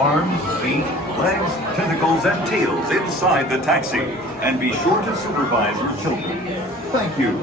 arms, feet, legs, tentacles, and tails inside the taxi. And be sure to supervise your children. Thank you.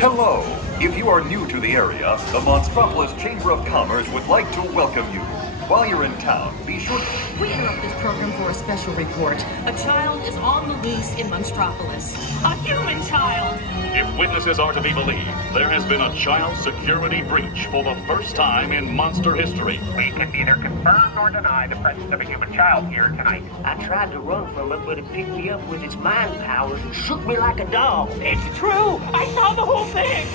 Hello! If you are new to the area, the Monstropolis Chamber of Commerce would like to welcome you. While you're in town, be sure to... We interrupt this program for a special report. A child is on the loose in Monstropolis. A human child! If witnesses are to be believed, there has been a child security breach for the first time in monster history. We can neither confirm nor deny the presence of a human child here tonight. I tried to run from it, but it picked me up with its mind powers and shook me like a dog. It's true! I saw the whole thing!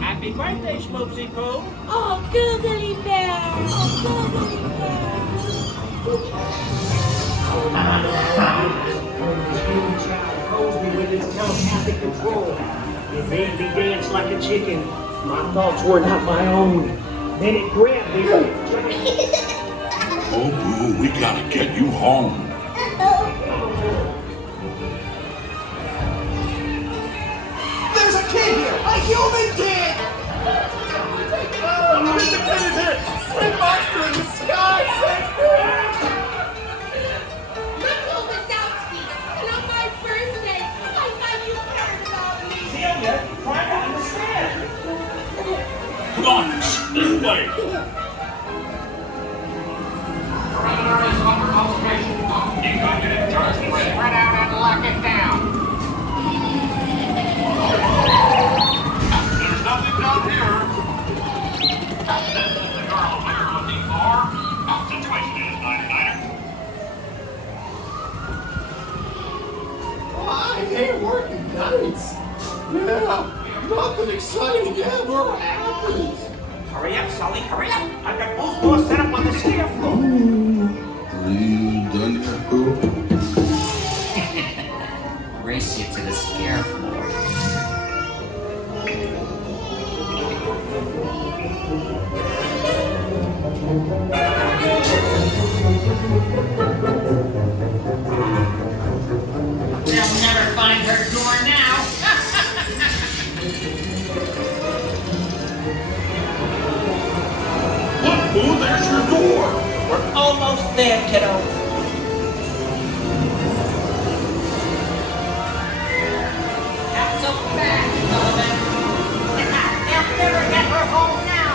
Happy birthday, Schmoopsy Poo! Oh, googly bear! Oh, googly bear! The human child froze me with its telepathic control. It made me dance like a chicken. My thoughts were not my own. Then it grabbed me. Oh, Boo, we gotta get you home. There's a kid here! A human kid! Oh, Mr. Predator! Sweet monster in the sky! Save me! Mike Wazowski! And on my birthday, I thought you cared about me! Celia, try to understand! Come on, this way. Perimeter is under observation. You got it. Just spread out and lock it down. There's nothing down here. This is the girl we're looking for. Situation is 99er. I hate working nights. Yeah, nothing exciting ever happens. Hurry up, Sully, hurry up. I've got both doors set up on the stair floor. Are you done yet, Boo? Race you to the scare floor. They'll never find her door now! Look, Boo, there's your door. We're almost there, kiddo. Not so fast, Sullivan. They'll never get her home now.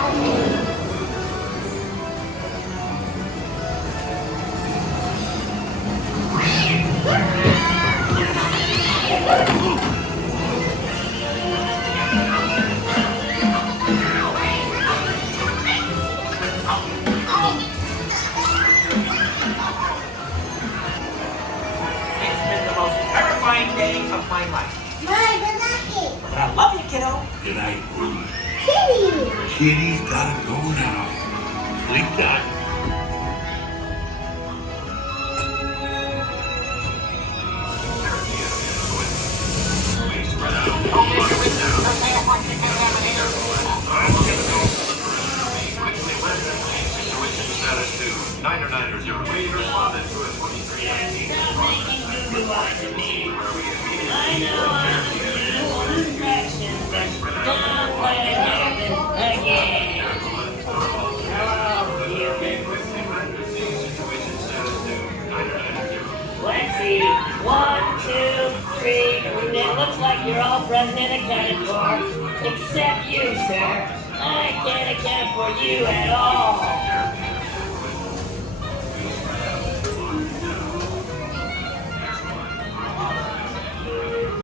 It's been the most terrifying day of my life. Mike Wazowski! But I love you, kiddo. Good night, Boo. Kitty! Kitty's gotta go now. Sleep tight. Let's see. 1, 2, 3. It looks like you're all present and accounted for. Except you, sir. I can't account for you at all.